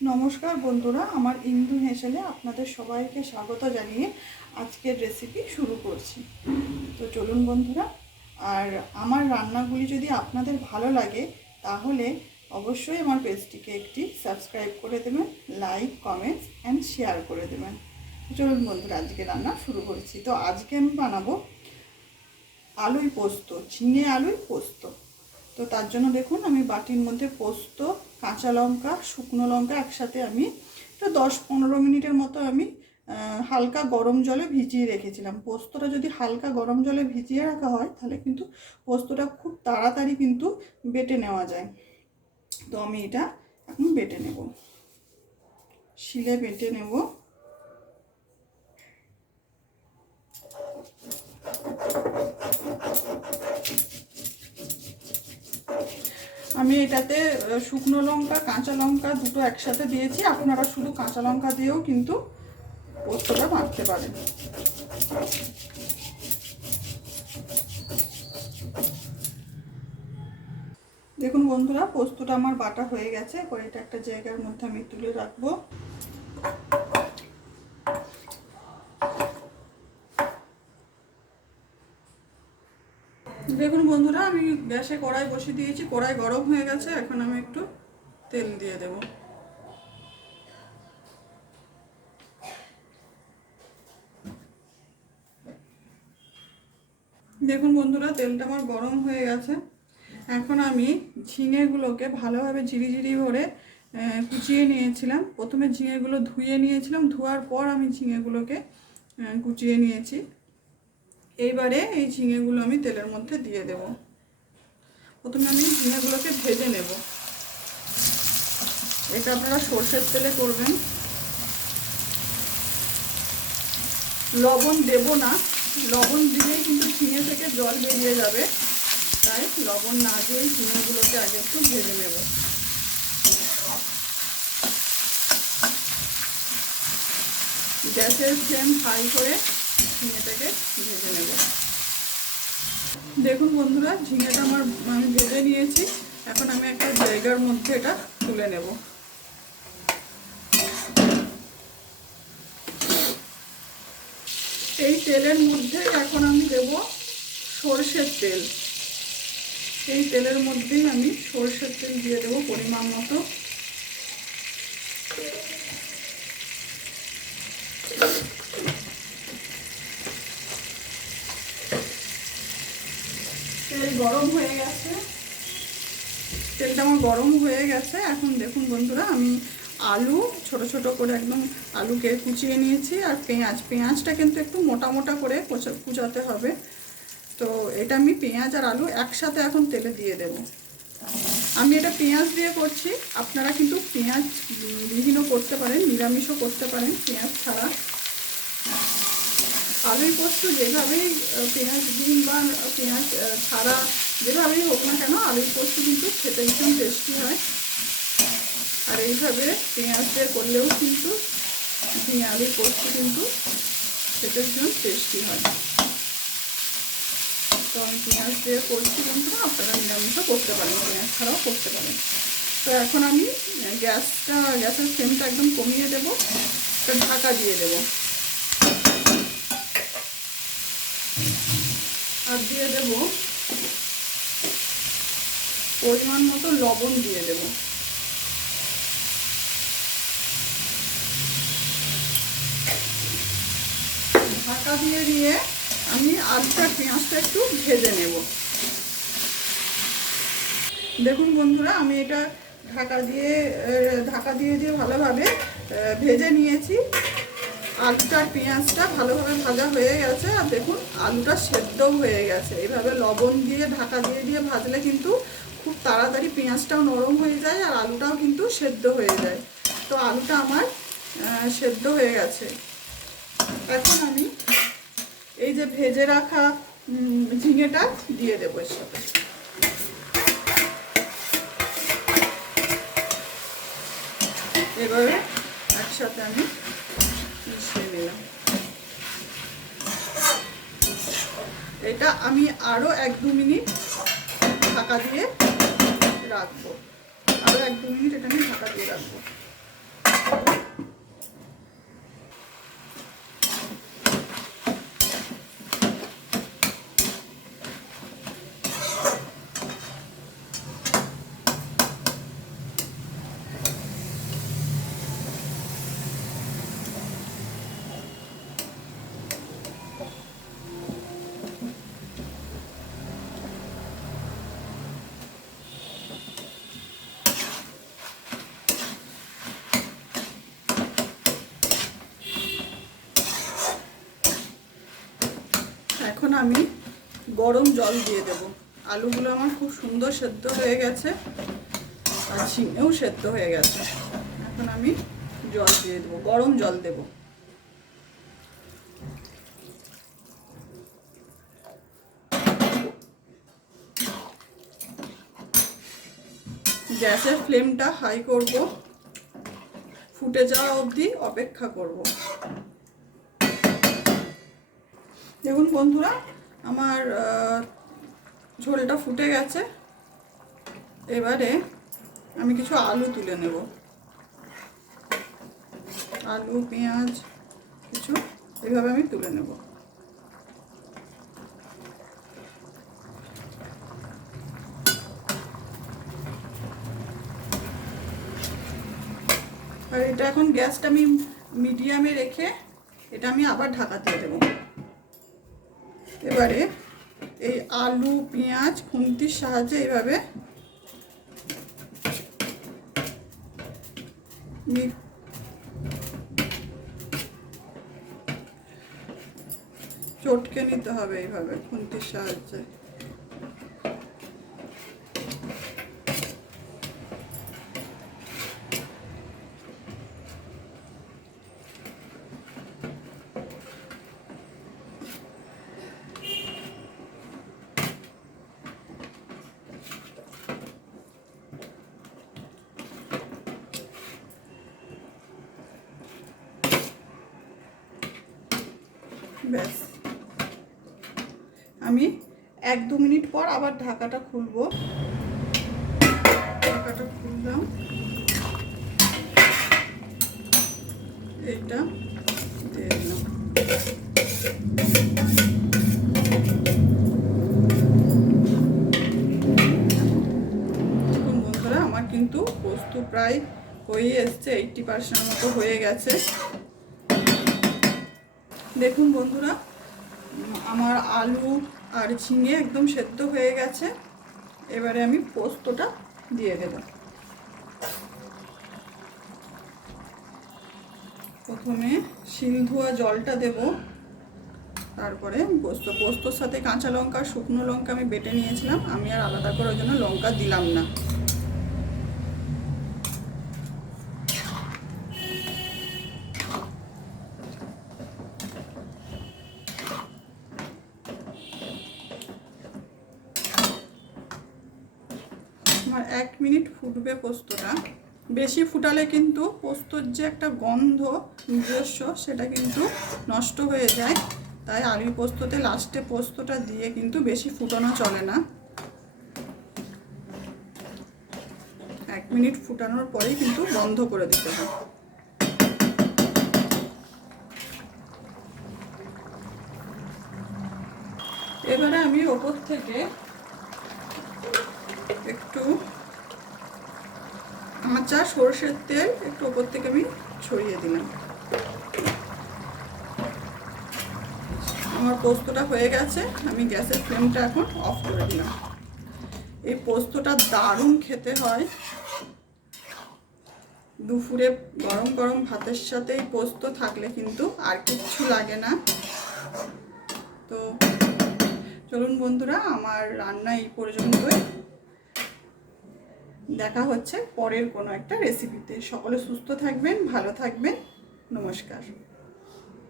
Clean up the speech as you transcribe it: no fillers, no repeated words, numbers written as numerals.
নমস্কার বন্ধুরা, আমার ইন্দু হেসেলে আপনাদের সবাইকে স্বাগত জানিয়ে আজকের রেসিপি শুরু করছি। তো চলুন বন্ধুরা, আর আমার রান্নাগুলি যদি আপনাদের ভালো লাগে তাহলে অবশ্যই আমার পেজটিকে একটি সাবস্ক্রাইব করে দেবেন, লাইক, কমেন্টস অ্যান্ড শেয়ার করে দেবেন। চলুন বন্ধুরা, আজকে রান্না শুরু করছি। তো আজকে আমি বানাবো আলুই পোস্ত, ঝিঙে আলুই পোস্ত। তো তার জন্য দেখুন, আমি বাটির মধ্যে পোস্ত, কাঁচা লঙ্কা, শুকনো লঙ্কা একসাথে আমি 10-15 মিনিটের মতো আমি হালকা গরম জলে ভিজিয়ে রেখেছিলাম। পোস্তটা যদি হালকা গরম জলে ভিজিয়ে রাখা হয় তাহলে কিন্তু পোস্তটা খুব তাড়াতাড়ি কিন্তু বেটে নেওয়া যায়। তো আমি এটা এখন বেটে নেব, শিলে বেটে নেব। আমি এটাতে শুকনো লঙ্কা, কাঁচা লঙ্কা দুটো একসাথে দিয়েছি। আপনারা শুধু কাঁচা লঙ্কা দিয়েও কিন্তু পোস্তটা বাটতে পারেন। দেখুন বন্ধুরা, পোস্তটা আমার বাটা হয়ে গেছে। এবার এটা একটা জায়গার মধ্যে আমি তুলে রাখবো। দেখুন বন্ধুরা, আমি গ্যাসে কড়াই বসিয়ে দিয়েছি, কড়াই গরম হয়ে গেছে। এখন আমি একটু তেল দিয়ে দেব। দেখুন বন্ধুরা, তেলটা আমার গরম হয়ে গেছে। এখন আমি ঝিঙেগুলোকে ভালোভাবে ঝিরিঝিরি করে কুচিয়ে নিয়েছিলাম। প্রথমে ঝিঙেগুলো ধুয়ে নিয়েছিলাম, ধোয়ার পর আমি ঝিঙেগুলোকে কুচিয়ে নিয়েছি। এইবারে এই ঝিঙেগুলো আমি তেলের মধ্যে দিয়ে দেব। প্রথমে আমি ঝিঙেগুলোকে ভেজে নেব। এটা আপনারা সর্ষের তেলে করবেন। লবণ দেব না, লবণ দিলেই কিন্তু ঝিঙে থেকে জল বেরিয়ে যাবে, তাই লবণ না দিয়ে ঝিঙেগুলোকে আগে একটু ভেজে নেব। গ্যাসের ফ্লেম হাই করে ঝিঙেটাকে ভেজে নেব। দেখুন বন্ধুরা, ঝিঙেটা আমি ভেজে নিয়েছি। এখন আমি একটা জায়গার মধ্যে এটা তুলে নেব। এই তেলের মধ্যে এখন আমি দেব সরষের তেল। এই তেলের মধ্যেই আমি সরষের তেল দিয়ে দেব পরিমাণ মতো। তেল গরম হয়ে গেছে, তেলটা আমার গরম হয়ে গেছে। এখন দেখুন বন্ধুরা, আমি আলু ছোট ছোট করে একদম আলুকে কুচিয়ে নিয়েছি। আর পেঁয়াজটা কিন্তু একটু মোটা মোটা করে কুচাতে হবে। তো এটা আমি পেঁয়াজ আর আলু একসাথে এখন তেলে দিয়ে দেব। আমি এটা পেঁয়াজ দিয়ে করছি, আপনারা কিন্তু পেঁয়াজ বিহীনও করতে পারেন, নিরামিষও করতে পারেন পেঁয়াজ ছাড়া। আলুই পোস্ত যেভাবেই পেঁয়াজ বিহীন বা পেঁয়াজ ছাড়া যেভাবেই হোক না কেন, আলুই পোস্ত কিন্তু খেতে ভীষণ টেস্টি হয়। আর এইভাবে পেঁয়াজ দিয়ে করলেও কিন্তু আলুই পোস্ত কিন্তু খেতে ভীষণ টেস্টি হয়। তো আমি পেঁয়াজ দিয়ে করছি বন্ধুরা, আপনারা নিরামিষও করতে পারেন, পেঁয়াজ ছাড়াও করতে পারেন। তো এখন আমি গ্যাসের ফ্লেমটা একদম কমিয়ে দেবো, ঢাকা দিয়ে দেবো। আর দিয়ে দেব পরিমাণ মতো লবণ দিয়ে দেব। ঢাকা দিয়ে আমি আলুটা পেঁয়াজটা একটু ভেজে নেব। দেখুন বন্ধুরা, আমি এটা ঢাকা দিয়ে ভালোভাবে ভেজে নিয়েছি। আলুটার পেঁয়াজটা ভালোভাবে ভাজা হয়ে গেছে। আর দেখুন আলুটা সেদ্ধও হয়ে গেছে। এইভাবে লবণ দিয়ে ঢাকা দিয়ে ভাজলে কিন্তু খুব তাড়াতাড়ি পেঁয়াজটাও নরম হয়ে যায় আর আলুটাও কিন্তু সেদ্ধ হয়ে যায়। তো আলুটা আমার সেদ্ধ হয়ে গেছে। এখন আমি এই যে ভেজে রাখা ঝিঙেটা দিয়ে দেবো এর সাথে। এবারে একসাথে আমি মিশিয়ে নিলাম। এটা আমি আরও 1-2 মিনিট ঢাকা দিয়ে রাখবো। আরও 1-2 মিনিট এটা আমি ঢাকা দিয়ে রাখবো। এখন আমি গরম জল দিয়ে দেব। আলুগুলো আমার খুব সুন্দর সেদ্ধ হয়ে গেছে আর ঝিঙেও সেদ্ধ হয়ে গেছে। এখন আমি জল দিয়ে দেবো, গরম জল দেব। গ্যাসের ফ্লেমটা হাই করব, ফুটে যাওয়া অবধি অপেক্ষা করব। দেখুন বন্ধুরা, আমার ঝোলটা ফুটে গেছে। এবারে আমি কিছু আলু তুলে নেব। আলু পেঁয়াজ কিছু এইভাবে আমি তুলে নেব। আর এটা এখন গ্যাসটা আমি মিডিয়ামে রেখে এটা আমি আবার ঢাকা দিয়ে দেবো। এবারে এই আলু পেঁয়াজ খুন্তির সাহায্যে এইভাবে চটকে নিতে হবে এইভাবে খুন্তির সাহায্যে। ব্যাস, আমি 1-2 মিনিট পর আবার ঢাকাটা খুলবো। ঢাকাটা খুললাম, এইটা দিয়ে দিলাম। দেখুন বন্ধুরা, আমার কিন্তু পোস্ত প্রায় হয়ে এসছে, 80% মতো হয়ে গেছে। দেখুন বন্ধুরা, আমার আলু আর ঝিঙে একদম সেদ্ধ হয়ে গেছে। এবারে আমি পোস্তটা দিয়ে দেব। প্রথমে শিল ধোয়া জলটা দেব, তারপরে পোস্তর সাথে কাঁচা লঙ্কা শুকনো লঙ্কা আমি বেটে নিয়েছিলাম, আমি আর আলাদা করে ওই জন্য লঙ্কা দিলাম না। আমার 1 মিনিট ফুটবে পোস্তটা। বেশি ফুটালে কিন্তু পোস্তর যে একটা গন্ধ নিজস্ব সেটা কিন্তু নষ্ট হয়ে যায়। তাই আলু পোস্ততে লাস্টে পোস্তটা দিয়ে কিন্তু বেশি ফুটানো চলে না। 1 মিনিট ফুটানোর পরেই কিন্তু বন্ধ করে দিতে হবে। এবারে আমি ওপর থেকে একটু কাঁচা সরষের তেল একটু ওপর থেকে আমি ছড়িয়ে দিলাম। আমার পোস্তটা হয়ে গেছে, আমি গ্যাসের ফ্লেমটা এখন অফ করে দিলাম। এই পোস্তটা দারুণ খেতে হয়। দুপুরে গরম গরম ভাতের সাথে এই পোস্ত থাকলে কিন্তু আর কিচ্ছু লাগে না। তো চলুন বন্ধুরা, আমার রান্না এই পর্যন্তই। দেখা হচ্ছে পরের কোনো একটা রেসিপিতে। সকলে সুস্থ থাকবেন, ভালো থাকবেন। নমস্কার।